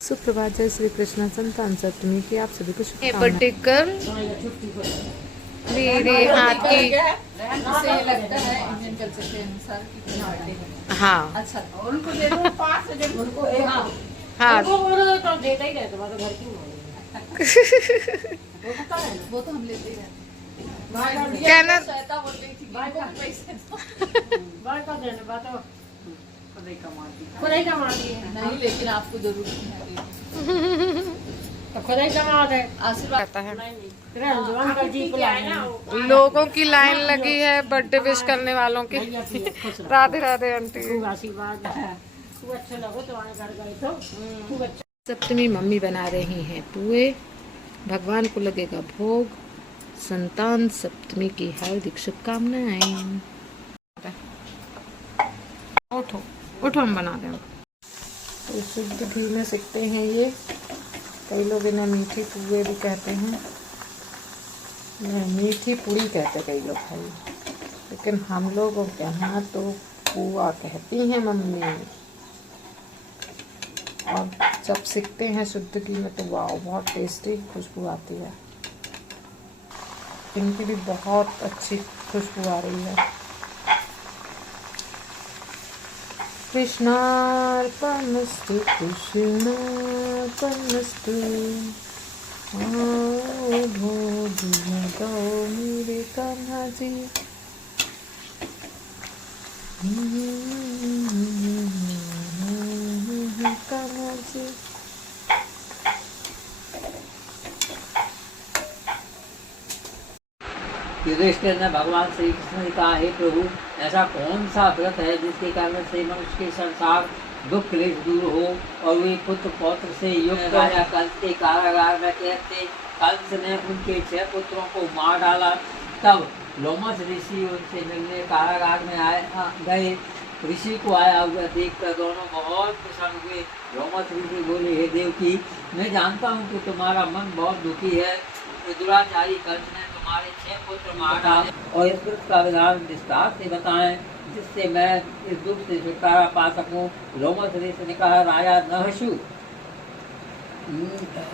सुप्रभात, जय श्री कृष्ण। संतान सप्तमी की आप सभी को शुभकामनाएं। टिकर मेरे हाथ की लगता है इंडियन कल्चर के अनुसार कि हाँ अच्छा उनको दे दो 5 उनको हाँ तो देता ही रहता है घर की वो तो हम लेते ही रहते कहना श्वेता बोल रही थी भाई को पैसे भाई का देने बात खुदाई कमाती है नहीं लेकिन आपको जरूर है तो खुदाई कमाते हैं आशीर्वाद कहता है। रंजवान का जी को लाना लोगों की लाइन लगी है बर्थडे विश करने वालों की। राधे राधे आंटी। आशीर्वाद खूब अच्छा लगो तो आने घर गए तो खूब अच्छा। सप्तमी मम्मी बना रही हैं पुए, भगवान को लगेगा भोग। संतान सप्तमी की हार्दिक शुभकामनाएं। उठो उठो, हम बना दें। तो शुद्ध घी में सेकते हैं ये। कई लोग इन्हें मीठी पुए भी कहते हैं, मीठी पूड़ी कहते कई लोग भाई, लेकिन हम लोगों के यहाँ तो पुआ कहती हैं मम्मी। और जब सीखते हैं शुद्ध घी में तो वाह, बहुत टेस्टी खुशबू आती है। इनकी भी बहुत अच्छी खुशबू आ रही है। कृष्णार्पणमस्तु कृष्णार्पणमस्तु। आओ भोग लगाओ मेरे कान्हा जी। कान्हा जी। युधिष्ठिर ने भगवान श्री कृष्ण ने कहा, हे प्रभु, ऐसा कौन सा व्रत है जिसके कारण से मनुष्य के संसार दुख क्लेश दूर हो और वे पुत्र पौत्र से युक्त। राजा कंस के कारागार में कहते, कंस ने उनके 6 पुत्रों को मार डाला। तब लोमस ऋषि उनसे मिलने कारागार में गए। ऋषि को आया हुआ देखकर दोनों बहुत प्रसन्न हुए। लोमस ऋषि बोले, हे देवकी, मैं जानता हूँ कि तुम्हारा मन बहुत दुखी है। दुराचारी कंस ने तुम्हारे 6 पुत्र मार डाले और इस व्रत का विधान विस्तार से बताएं जिससे मैं इस दुख से छुटकारा पा सकूं। लोमस ऋषि ने कहा, राजा नहुषु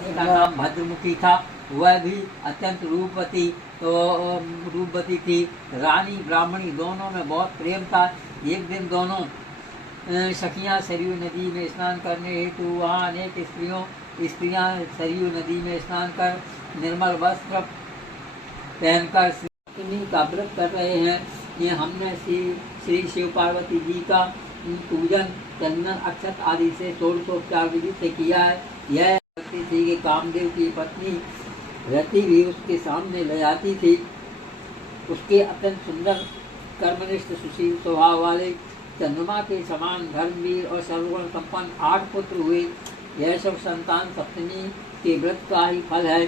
का नाम भद्रमुखी था, वह भी अत्यंत रूपवती थी। रानी ब्राह्मणी दोनों में बहुत प्रेम था। एक दिन दोनों सखियां सरयू नदी में स्नान करने हेतु वहाँ अनेक स्त्रियां सरयू नदी में स्नान कर निर्मल वस्त्र पहनकर सप्तमी का व्रत कर रहे हैं। ये हमने श्री शिव पार्वती जी का पूजन चंदन अक्षत आदि से षोडशोपचार विधि से किया है। यह थी कि कामदेव की पत्नी रति भी उसके सामने ले जाती थी। उसके अत्यंत सुंदर कर्मनिष्ठ सुशील स्वभाव वाले चंद्रमा के समान धर्मवीर और सर्वगुण संपन्न 8 पुत्र हुए। यह सब संतान सप्तमी के व्रत का ही फल है,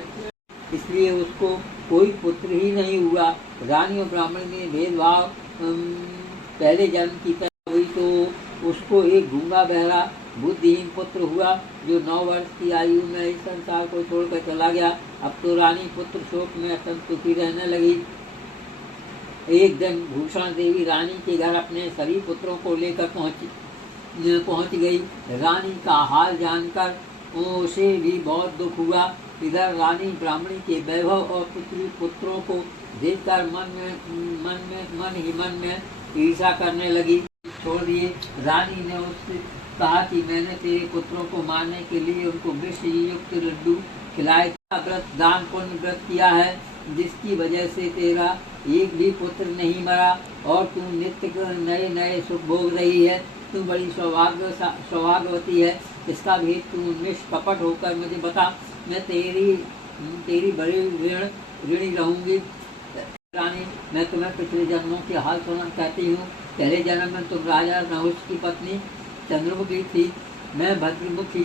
इसलिए उसको कोई पुत्र ही नहीं हुआ। रानी और ब्राह्मण में भेदभाव पहले जन्म की तरह हुई तो उसको एक गूंगा बहरा बुद्धिहीन पुत्र हुआ जो 9 वर्ष की आयु में इस संसार को छोड़कर चला गया। अब तो रानी पुत्र शोक में अत्यंत दुखी रहने लगी। एक दिन भूषण देवी रानी के घर अपने सभी पुत्रों को लेकर पहुंच गई। रानी का हाल जानकर उसे भी बहुत दुख हुआ। इधर रानी ब्राह्मणी के वैभव और पुत्रों को देखकर मन में ईर्षा करने लगी। छोड़ दिए। रानी ने उससे कहा कि मैंने तेरे पुत्रों को मारने के लिए उनको विष युक्त लड्डू खिलाए। व्रत दान पुण्य व्रत किया है जिसकी वजह से तेरा एक भी पुत्र नहीं मरा और तू नित्य नए नए सुख भोग रही है। तू बड़ी सौभाग्यवती है। इसका भेद तू निष्कपट होकर मुझे बता। मैं तेरी बड़ी ऋणी रहूंगी। रानी, मैं तुम्हें पिछले जन्मों के हाल सुना कहती हूँ। पहले जन्म में तुम राजा नहुष की पत्नी चंद्रमुखी थी। मैं भद्रमुखी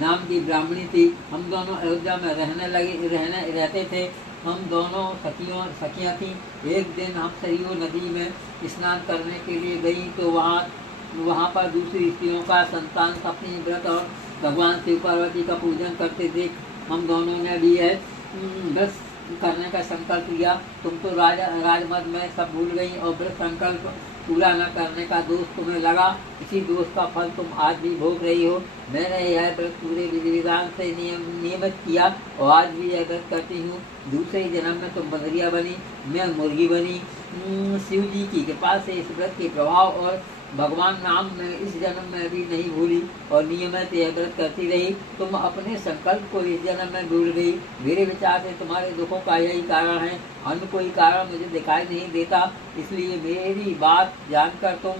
नाम की ब्राह्मणी थी। हम दोनों अयोध्या में रहते थे। हम दोनों सखियाँ थीं। एक दिन हम सरयू नदी में स्नान करने के लिए गई तो वहाँ पर दूसरी स्त्रियों का संतान अपनी व्रत और भगवान शिव पार्वती का पूजन करते देख हम दोनों ने भी है व्रत करने का संकल्प लिया। तुम तो राजमद में सब भूल गई और व्रत संकल्प पूरा न करने का दोष तुम्हें लगा, इसी दोष का फल तुम आज भी भोग रही हो। मैंने यह व्रत पूरे विधि विधान से नियमित किया और आज भी यह व्रत करती हूँ। दूसरे जन्म में तुम बंदरिया बनी, मैं मुर्गी बनी। शिव जी की कृपा से इस व्रत के प्रभाव और भगवान नाम में इस जन्म में भी नहीं भूली और नियमित यह व्रत करती रही। तुम अपने संकल्प को इस जन्म में भूल गई। मेरे विचार से तुम्हारे दुखों का यही कारण है, अन्य कोई कारण मुझे दिखाई नहीं देता। इसलिए मेरी बात जानकर तुम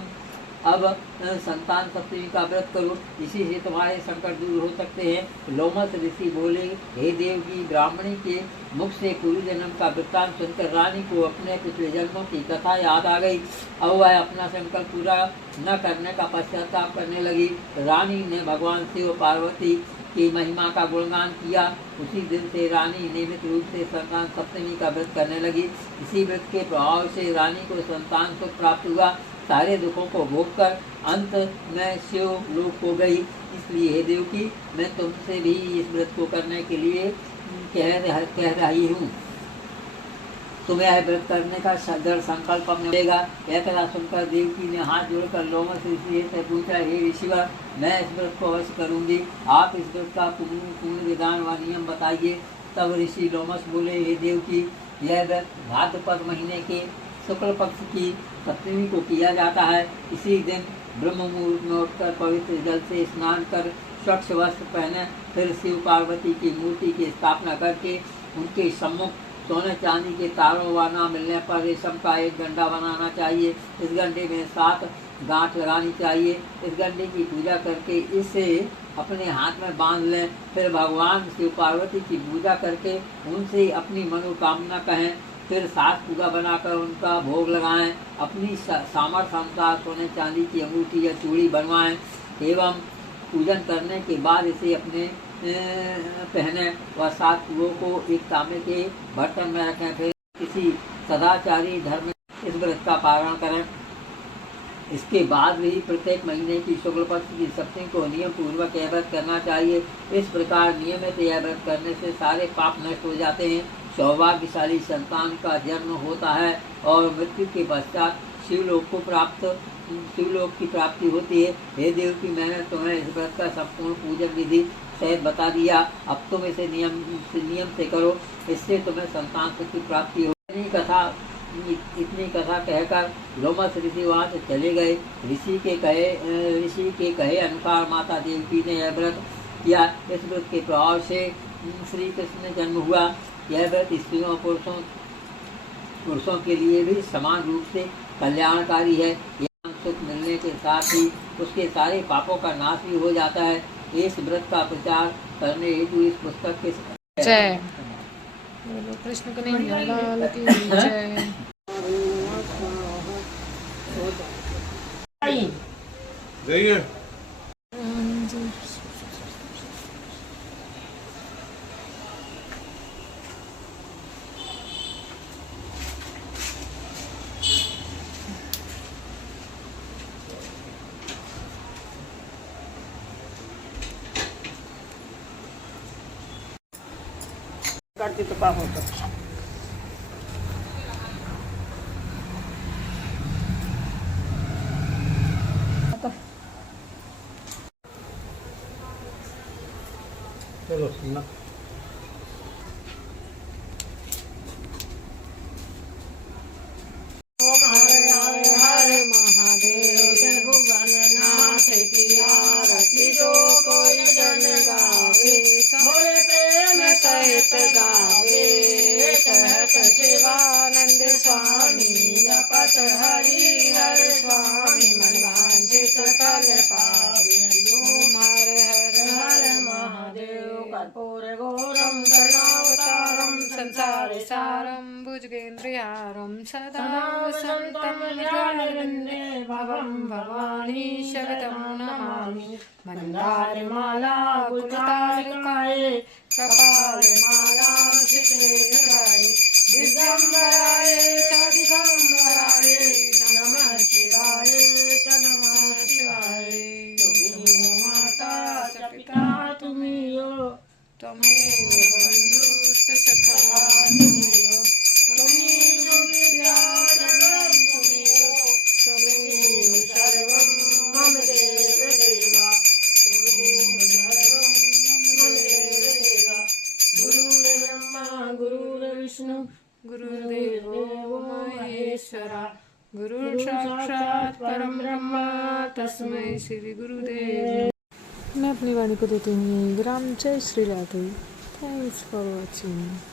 अब संतान सप्तमी का व्रत करो, इसी से तुम्हारे संकट दूर हो सकते हैं। लोमस ऋषि बोले, हे देव की ब्राह्मणी के मुख से पूर्व जन्म का वृत्तांत सुनकर रानी को अपने पिछले जन्मों की कथा याद आ गई। अब वह अपना संकल्प पूरा न करने का पश्चाताप करने लगी। रानी ने भगवान शिव पार्वती की महिमा का गुणगान किया। उसी दिन से रानी नियमित रूप से संतान सप्तमी का व्रत करने लगी। इसी व्रत के प्रभाव से रानी को संतान सुख प्राप्त हुआ। सारे दुखों को भोग कर अंत में शिव लोक को गई। इसलिए हे देव की, मैं तुमसे भी इस व्रत को करने के लिए कह रही हूँ। तुम्हें यह व्रत करने का दृढ़ संकल्प अपने लेगा। यह कथा सुनकर देवकी ने हाथ जोड़कर लोमस ऋषि से पूछा, हे ऋषिवर, मैं इस व्रत को अवश्य करूंगी। आप इस व्रत का पूर्ण विधान व नियम बताइए। तब ऋषि लोमस बोले, हे देवकी, यह व्रत भाद्रपद महीने के शुक्ल पक्ष की सप्तमी को किया जाता है। इसी दिन ब्रह्म मुहूर्त में उठकर पवित्र जल से स्नान कर स्वच्छ वस्त्र पहने, फिर शिव पार्वती की मूर्ति की स्थापना करके उनके सम्मुख सोने चांदी के तारों व न मिलने पर रेशम का एक गंडा बनाना चाहिए। इस गंडे में 7 गांठ लगानी चाहिए। इस गंडे की पूजा करके इसे अपने हाथ में बांध लें। फिर भगवान शिव पार्वती की पूजा करके उनसे अपनी मनोकामना कहें। फिर 7 पूजा बनाकर उनका भोग लगाएं। अपनी सामर्थ्य अनुसार सोने चांदी की अंगूठी या चूड़ी बनवाएं एवं पूजन करने के बाद इसे अपने पहने व 7 पूरों को एक तांबे के बर्तन में रखें। फिर किसी सदाचारी धर्म में इस व्रत का पालन करें। इसके बाद भी प्रत्येक महीने की शुक्ल पक्ष की सप्तमी को नियम पूर्वक यह व्रत करना चाहिए। इस प्रकार नियमित यह व्रत करने से सारे पाप नष्ट हो जाते हैं, सौभाग्यशाली संतान का जन्म होता है और मृत्यु के पश्चात शिवलोक की प्राप्ति होती है। हे देव की, मैंने तुम्हें इस व्रत का संपूर्ण पूजन विधि सहित बता दिया। अब तुम इसे नियम से करो, इससे तुम्हें संतान सुख की प्राप्ति हो। इतनी कथा कहकर लोमस ऋषि वहाँ से चले गए। ऋषि के कहे अनुसार माता देवकी ने यह व्रत किया। इस व्रत के प्रभाव से श्री कृष्ण जन्म हुआ। यह व्रत स्त्रियों पुरुषों के लिए भी समान रूप से कल्याणकारी है। यह सुख मिलने के साथ ही उसके सारे पापों का नाश भी हो जाता है। इस व्रत का प्रचार करने हेतु इस पुस्तक के जय बोलो कृष्ण कन्हैया लाल की जय। जाइए करती तो पाप होता। चलो सुनना। शिवानंद स्वामी जपत हरि हर स्वामी मनवांछित फल पावे। ओम हर हर हर महादेव। कर्पूर गौरम करुणावतारम संसार सारम भुजगेन्द्रिहारम सदा वसंतम हृदये भवम भवानी शतम नमामि। मंदारमाला गुलतालिकाये कपालमालां शिशिराय दिगंबराय च दिगंबराय नमः शिवाय च नमः शिवाय। तुम्ही माता च पिता तुम्ही हो, त्वमेव बंधु च सखा तुम्ही हो, तुम्ही विद्या च बलं तुम्ही हो, त्वमेव विष्णु गुरुर्देवो महेश्वरा गुरु साक्षात परम ब्रह्म तस्मै श्री गुरुदेव। मैं अपनी वाणी को देती हूँ विराम। जय Shri Radhe. Thanks for watching.